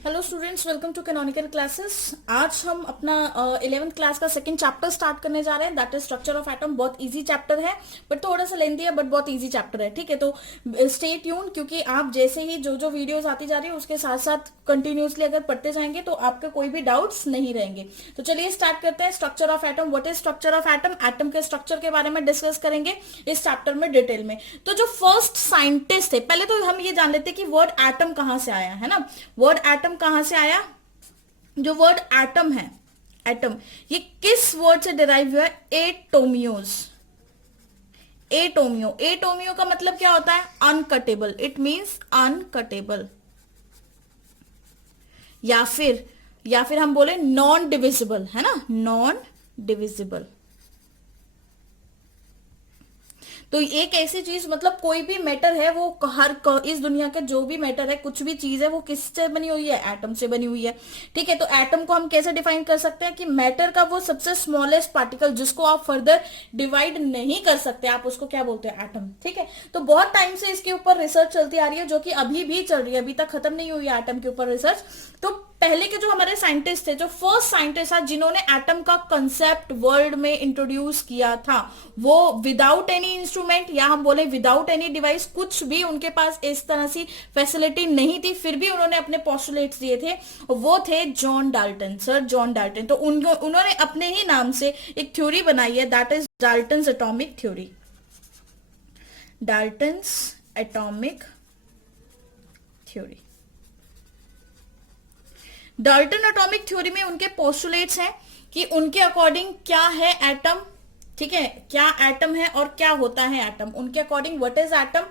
Hello students, welcome to canonical classes. आज हम अपना 11th क्लास का सेकंड चैप्टर स्टार्ट करने जा रहे हैं, that is structure of atom. बहुत इजी चैप्टर है बट थोड़ा सा लेंथी है, बट बहुत इजी चैप्टर है। ठीक है, तो स्टे ट्यून, क्योंकि आप जैसे ही जो जो वीडियोस आती जा रही है उसके साथ साथ कंटिन्यूसली अगर पढ़ते जाएंगे तो आपके कोई भी डाउट्स नहीं रहेंगे। तो चलिए स्टार्ट करते हैं। Structure of atom, what is structure of atom. Atom के स्ट्रक्चर के बारे में डिस्कस करेंगे इस चैप्टर में डिटेल में। तो जो फर्स्ट साइंटिस्ट थे, पहले तो हम ये जान लेते कि वर्ड एटम कहां से आया है ना। वर्ड एटम कहां से आया? जो वर्ड एटम है, एटम, ये किस वर्ड से डिराइव हुआ है? एटोमियोज। एटोमियो, एटोमियो का मतलब क्या होता है? अनकटेबल। It means uncuttable. या फिर हम बोले नॉन डिविजिबल, है ना, नॉन डिविजिबल। तो एक ऐसी चीज, मतलब कोई भी मैटर है वो इस दुनिया का जो भी मैटर है, कुछ भी चीज है, वो किससे बनी हुई है? एटम से बनी हुई है। ठीक है, तो एटम को हम कैसे डिफाइन कर सकते हैं कि मैटर का वो सबसे स्मॉलेस्ट पार्टिकल जिसको आप फर्दर डिवाइड नहीं कर सकते, आप उसको क्या बोलते हैं? एटम। ठीक है, तो बहुत टाइम से इसके ऊपर रिसर्च चलती आ रही है, जो कि अभी भी चल रही है, अभी तक खत्म नहीं हुई है एटम के ऊपर रिसर्च। तो पहले के जो हमारे साइंटिस्ट थे, जो फर्स्ट साइंटिस्ट था जिन्होंने एटम का कंसेप्ट वर्ल्ड में इंट्रोड्यूस किया था, वो विदाउट एनी इंस्ट्रूमेंट, या हम बोले विदाउट एनी डिवाइस, कुछ भी उनके पास इस तरह सी फैसिलिटी नहीं थी, फिर भी उन्होंने अपने पोस्टुलेट्स दिए थे, वो थे John Dalton, sir John Dalton. तो उन्होंने अपने ही नाम से एक थ्योरी बनाई है, that is Dalton's atomic theory. Dalton's atomic theory. Dalton atomic theory में उनके पोस्टुलेट्स हैं कि उनके अकॉर्डिंग क्या है एटम। ठीक है, क्या एटम है और क्या होता है एटम, उनके अकॉर्डिंग व्हाट इज एटम,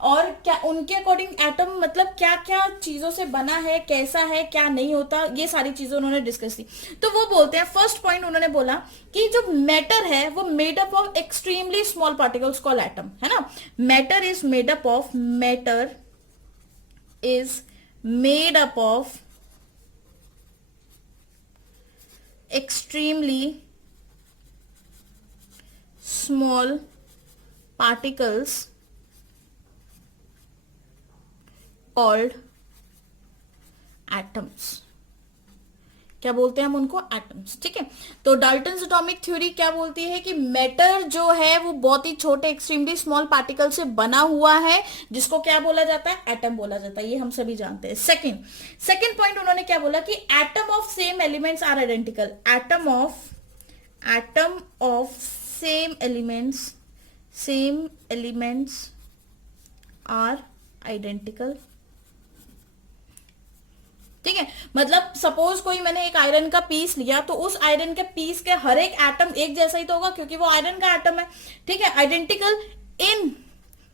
और क्या उनके अकॉर्डिंग एटम मतलब क्या क्या चीजों से बना है, कैसा है, क्या नहीं होता, ये सारी चीजें उन्होंने डिस्कस की। तो वो बोलते हैं, फर्स्ट पॉइंट उन्होंने बोला कि जो मैटर है वो made up of extremely small particles called atom, है ना। Matter is made up of, matter is made up of extremely small particles called atoms। क्या बोलते हैं हम उनको? एटम्स। ठीक है, तो डाल्टन्स एटॉमिक थ्योरी क्या बोलती है कि मैटर जो है वो बहुत ही छोटे एक्सट्रीमली स्मॉल पार्टिकल से बना हुआ है, जिसको क्या बोला जाता है? एटम बोला जाता है। ये हम सभी जानते हैं। सेकंड पॉइंट उन्होंने क्या बोला कि atom of same elements are identical. Atom of same elements are identical. ठीक है, मतलब सपोज कोई मैंने एक आयरन का पीस लिया, तो उस आयरन के पीस के हर एक एटम एक जैसा ही तो होगा, क्योंकि वो आयरन का एटम है। ठीक है, आइडेंटिकल इन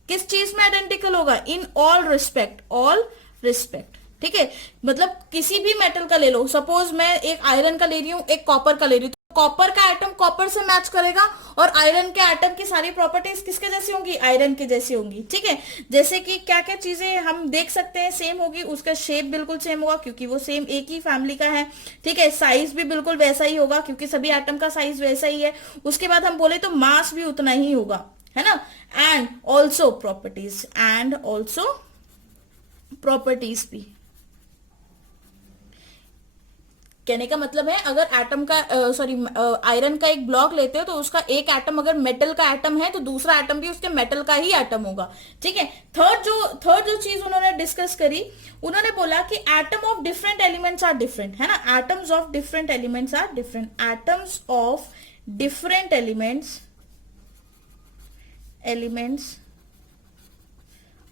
किस चीज में आइडेंटिकल होगा? इन ऑल रिस्पेक्ट। ठीक है, मतलब किसी भी मेटल का ले लो, सपोज मैं एक आयरन का ले रही हूं, एक कॉपर का ले रही हूं, कॉपर का एटम कॉपर से मैच करेगा, और आयरन के एटम की सारी प्रॉपर्टीज किसके जैसी होंगी? आयरन के जैसी होंगी। ठीक है, जैसे कि क्या क्या चीजें हम देख सकते हैं सेम होगी, उसका शेप बिल्कुल सेम होगा क्योंकि वो सेम एक ही फैमिली का है। ठीक है, साइज भी बिल्कुल वैसा ही होगा क्योंकि सभी एटम का साइज वैसा ही है। उसके बाद हम बोले तो मास भी उतना ही होगा, है ना। एंड ऑल्सो प्रॉपर्टीज भी। कहने का मतलब है, अगर एटम का आयरन का एक ब्लॉक लेते हो तो उसका एक एटम अगर मेटल का एटम है तो दूसरा एटम भी उसके मेटल का ही एटम होगा। ठीक है, थर्ड जो चीज उन्होंने डिस्कस करी, उन्होंने बोला कि atom of different elements are different, है ना। Atoms of different elements are different. Atoms of different elements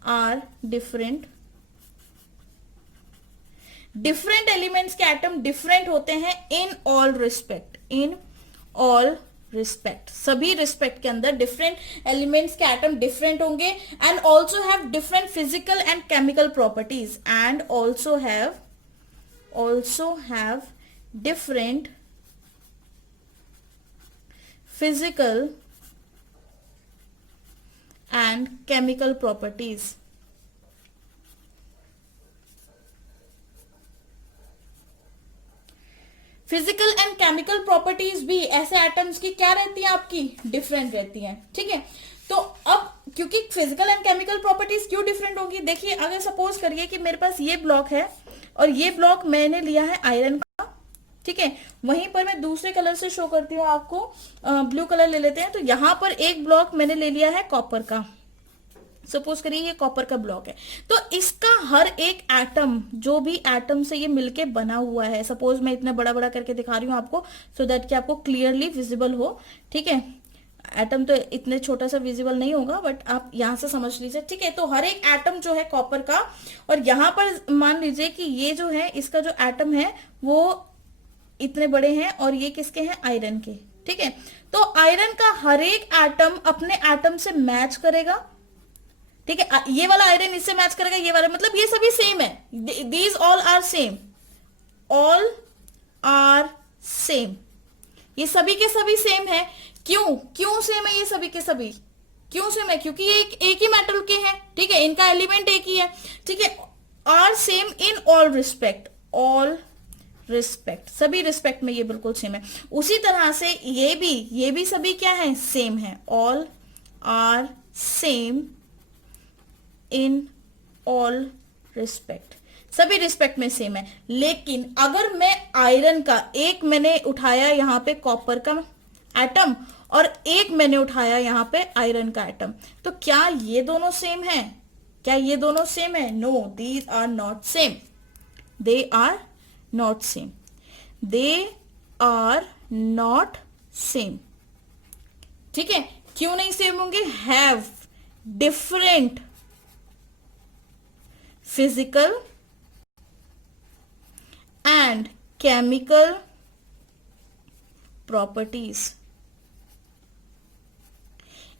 are different. Different elements के एटम डिफरेंट होते हैं इन ऑल रिस्पेक्ट। सभी रिस्पेक्ट के अंदर डिफरेंट एलिमेंट्स के एटम डिफरेंट होंगे, and also have different physical and chemical properties, and also have different physical and chemical properties. Physical and chemical properties भी ऐसे एटम्स की क्या रहती है? आपकी डिफरेंट रहती हैं। ठीक है, तो अब क्योंकि फिजिकल एंड केमिकल प्रॉपर्टीज क्यों डिफरेंट होगी, देखिए अगर सपोज करिए कि मेरे पास ये ब्लॉक है और ये ब्लॉक मैंने लिया है आयरन का, ठीक है। वहीं पर मैं दूसरे कलर से शो करती हूँ आपको, ब्लू कलर ले लेते हैं। तो यहां पर एक ब्लॉक मैंने ले लिया है कॉपर का, सपोज करिए ये कॉपर का ब्लॉक है। तो इसका हर एक एटम, जो भी एटम से ये मिलके बना हुआ है, सपोज मैं इतना बड़ा बड़ा करके दिखा रही हूँ आपको, सो दैट कि आपको क्लियरली विजिबल हो, ठीक है। एटम तो इतने छोटा सा विजिबल नहीं होगा, बट आप यहां से समझ लीजिए, ठीक है। तो हर एक एटम जो है कॉपर का, और यहां पर मान लीजिए कि ये जो है इसका जो एटम है वो इतने बड़े हैं, और ये किसके हैं, आयरन के, ठीक है। तो आयरन का हर एक एटम अपने एटम से मैच करेगा, ठीक है। ये वाला आयरन इससे मैच करेगा, ये वाला, मतलब ये सभी सेम है, these all are same, all are same, ये सभी के सभी सेम है। क्यों क्यों सेम है ये सभी के सभी, क्यों सेम है, क्योंकि ये एक ही मेटल के हैं, ठीक है, इनका एलिमेंट एक ही है, ठीक है। Are same in all respect, all respect, सभी रिस्पेक्ट में ये बिल्कुल सेम है। उसी तरह से ये भी सभी क्या है, सेम है, all are same in all respect, सभी रिस्पेक्ट में सेम है। लेकिन अगर मैं आयरन का, एक मैंने उठाया यहां पे कॉपर का एटम, और एक मैंने उठाया यहां पे आयरन का एटम, तो क्या ये दोनों सेम है, क्या ये दोनों सेम है, no, these are not same, they are not same, they are not same, ठीक है। क्यों नहीं सेम होंगे, have different physical and chemical properties,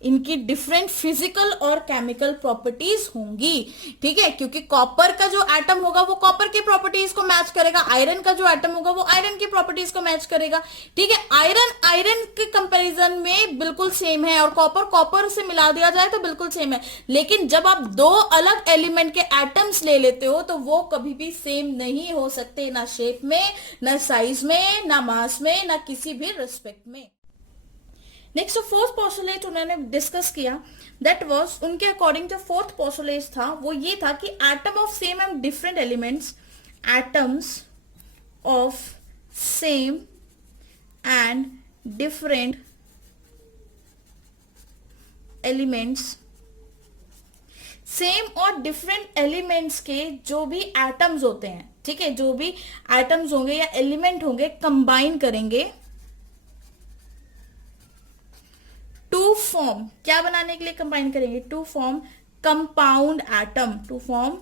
इनकी डिफरेंट फिजिकल और केमिकल प्रॉपर्टीज होंगी, ठीक है। क्योंकि कॉपर का जो एटम होगा वो कॉपर की प्रॉपर्टीज को मैच करेगा, आयरन का जो एटम होगा वो आयरन की प्रॉपर्टीज को मैच करेगा, ठीक है। आयरन आयरन के कंपैरिजन में बिल्कुल सेम है, और कॉपर कॉपर से मिला दिया जाए तो बिल्कुल सेम है। लेकिन जब आप दो अलग एलिमेंट के एटम्स ले लेते हो तो वो कभी भी सेम नहीं हो सकते, ना शेप में, ना साइज में, ना मास में, ना किसी भी रिस्पेक्ट में। नेक्स्ट फोर्थ पोस्टुलेट उन्होंने डिस्कस किया, दैट वाज, उनके अकॉर्डिंग जो फोर्थ पोस्टुलेट था वो ये था कि atom of same and different elements, atoms of same and different elements, same और डिफरेंट एलिमेंट्स के जो भी एटम्स होते हैं, ठीक है, जो भी एटम्स होंगे या एलिमेंट होंगे, कंबाइन करेंगे टू फॉर्म, क्या बनाने के लिए कंबाइन करेंगे, to form compound atom, to form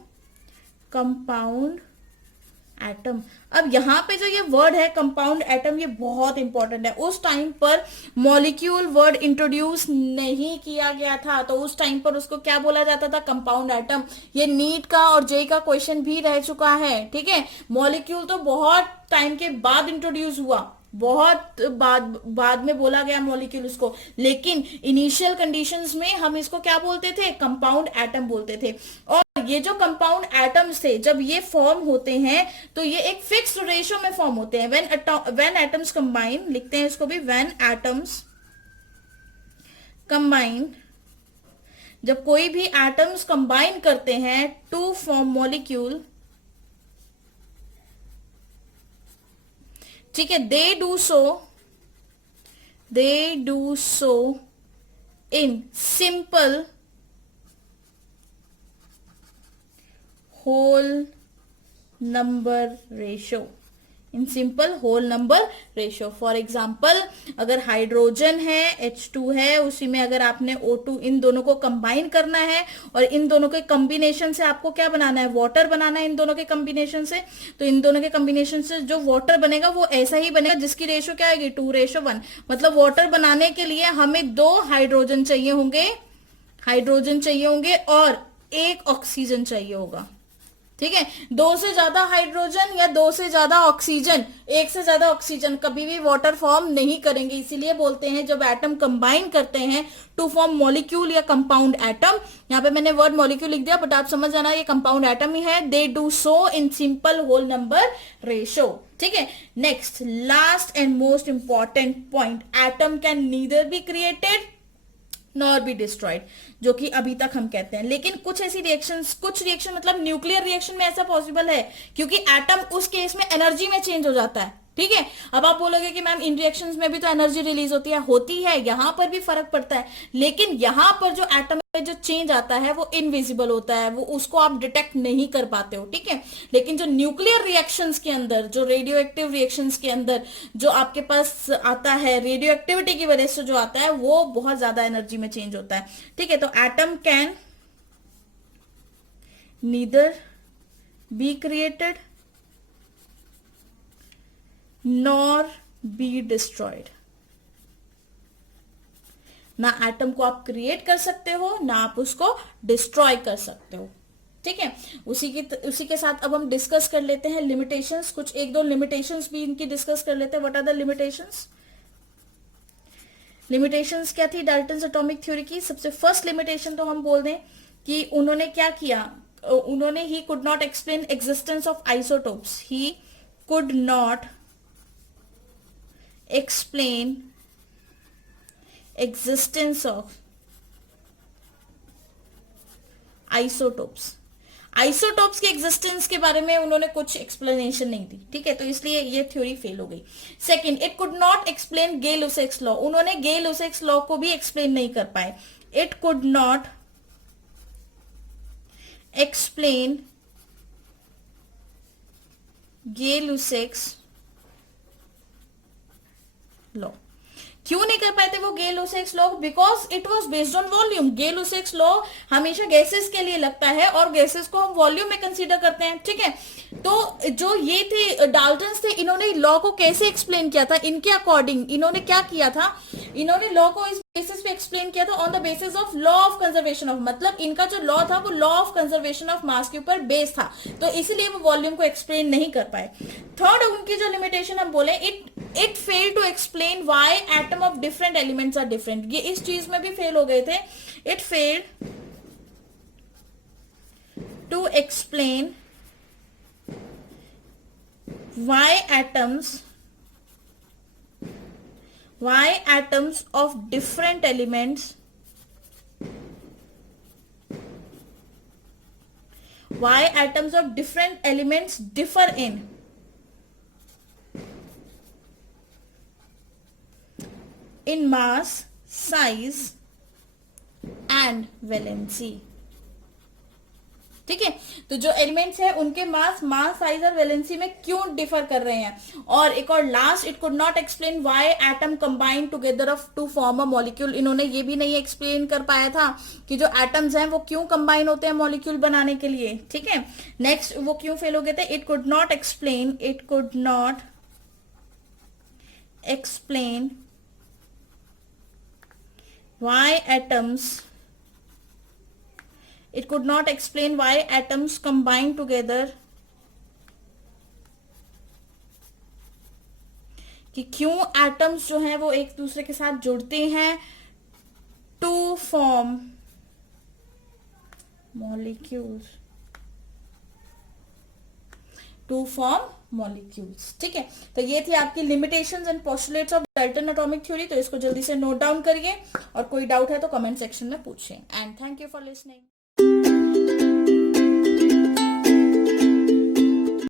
compound atom. अब यहां पे जो ये वर्ड है कंपाउंड एटम, ये बहुत इंपॉर्टेंट है। उस टाइम पर मॉलिक्यूल वर्ड इंट्रोड्यूस नहीं किया गया था, तो उस टाइम पर उसको क्या बोला जाता था, कंपाउंड एटम। ये नीट का और जेई का क्वेश्चन भी रह चुका है, ठीक है। मॉलिक्यूल तो बहुत टाइम के बाद इंट्रोड्यूस हुआ, बहुत बाद में बोला गया मॉलिक्यूल उसको, लेकिन इनिशियल कंडीशंस में हम इसको क्या बोलते थे, कंपाउंड एटम बोलते थे। और ये जो कंपाउंड एटम्स थे, जब ये फॉर्म होते हैं तो ये एक फिक्स्ड रेशियो में फॉर्म होते हैं। व्हेन एटम्स कंबाइन, लिखते हैं इसको भी, व्हेन एटम्स कंबाइन, जब कोई भी एटम्स कंबाइन करते हैं टू फॉर्म मॉलिक्यूल, ठीक है, they do so in simple whole number ratio, in simple whole number ratio. For example, अगर हाइड्रोजन है, H2 है, उसी में अगर आपने O2, इन दोनों को कंबाइन करना है और इन दोनों के कॉम्बिनेशन से आपको क्या बनाना है, वाटर बनाना है इन दोनों के कॉम्बिनेशन से, तो इन दोनों के कॉम्बिनेशन से जो वाटर बनेगा वो ऐसा ही बनेगा जिसकी रेशियो क्या आएगी, 2:1। मतलब वाटर बनाने के लिए हमें 2 हाइड्रोजन चाहिए होंगे और 1 ऑक्सीजन चाहिए होगा, ठीक है। 2 से ज्यादा हाइड्रोजन या 2 से ज्यादा ऑक्सीजन, 1 से ज्यादा ऑक्सीजन कभी भी वाटर फॉर्म नहीं करेंगे। इसीलिए बोलते हैं जब एटम कंबाइन करते हैं टू फॉर्म मॉलिक्यूल या कंपाउंड एटम, यहां पे मैंने वर्ड मॉलिक्यूल लिख दिया बट आप समझ जाना ये कंपाउंड एटम ही है, they do so in simple whole number ratio, ठीक है। Next, last and most important point, atom can neither be created nor be destroyed, जो कि अभी तक हम कहते हैं। लेकिन कुछ ऐसी रिएक्शंस, कुछ रिएक्शन मतलब न्यूक्लियर रिएक्शन में ऐसा पॉसिबल है, क्योंकि एटम उस केस में एनर्जी में चेंज हो जाता है। ठीक है, अब आप बोलोगे कि मैम इन रिएक्शंस में भी तो एनर्जी रिलीज होती है, यहां पर भी फर्क पड़ता है, लेकिन यहां पर जो एटम में जो चेंज आता है वो इनविजिबल होता है, वो उसको आप डिटेक्ट नहीं कर पाते हो। ठीक है, लेकिन जो न्यूक्लियर रिएक्शंस के अंदर, जो रेडियो एक्टिव रिएक्शंस के अंदर जो आपके पास आता है, रेडियो एक्टिविटी की वजह से जो आता है वो बहुत ज्यादा एनर्जी में चेंज होता है। ठीक है, तो atom can neither be created nor be destroyed. ना एटम को आप क्रिएट कर सकते हो, ना आप उसको डिस्ट्रॉय कर सकते हो। ठीक है, उसी के साथ अब हम डिस्कस कर लेते हैं लिमिटेशंस, कुछ एक दो लिमिटेशंस भी इनकी डिस्कस कर लेते हैं। What are the limitations? Limitations क्या थी डाल्टन्स एटॉमिक थ्योरी की? सबसे फर्स्ट लिमिटेशन तो हम बोल दें कि उन्होंने क्या किया, उन्होंने he could not explain existence of isotopes. He could not explain existence of isotopes। Isotopes के एग्जिस्टेंस के बारे में उन्होंने कुछ एक्सप्लेनेशन नहीं दी। ठीक है, तो इसलिए ये थ्योरी फेल हो गई। Second, it could not explain Gay Lussac's law. उन्होंने गे-लुसेक्स लॉ को भी एक्सप्लेन नहीं कर पाए। It could not explain Gay Lussac's law. क्यों नहीं कर पाए थे वो Gay Lussac's law? Because it was based on volume. Gay Lussac's law हमेशा गैसेस के लिए लगता है और गैसेस को हम वॉल्यूम में कंसीडर करते हैं। ठीक है, तो जो ये थे डाल्टन्स थे, इन्होंने लॉ को कैसे एक्सप्लेन किया था? इनके अकॉर्डिंग इन्होंने क्या किया था, इन्होंने लॉ को इस बेसिस पे एक्सप्लेन किया था on the basis of law of conservation of, मतलब इनका जो लॉ था वो law of conservation of mass के ऊपर बेस था, तो इसीलिए वो वॉल्यूम को एक्सप्लेन नहीं कर पाए। थर्ड, उनकी जो लिमिटेशन हम बोले, it fail to explain why atom of different elements are different. ये इस चीज में भी फेल हो गए थे। It fail to explain why atoms of different elements differ in mass, size and valency। ठीक है, तो जो एलिमेंट्स है उनके मास साइज और वैलेंसी में क्यों डिफर कर रहे हैं। और एक और last, it could not explain why atom combine together of to form a molecule. इन्होंने ये भी नहीं एक्सप्लेन कर पाया था कि जो एटम्स हैं वो क्यों कंबाइन होते हैं मॉलिक्यूल बनाने के लिए। ठीक है, नेक्स्ट वो क्यों फेल हो गए थे? It could not explain why atoms combine together, कि क्यों एटम्स जो हैं वो एक दूसरे के साथ जुड़ते हैं टू फॉर्म मॉलिक्यूल्स। ठीक है, तो ये थी आपकी limitations and postulates of Dalton atomic theory. तो इसको जल्दी से नोट डाउन करिए और कोई डाउट है तो कमेंट सेक्शन में पूछें। And thank you for listening.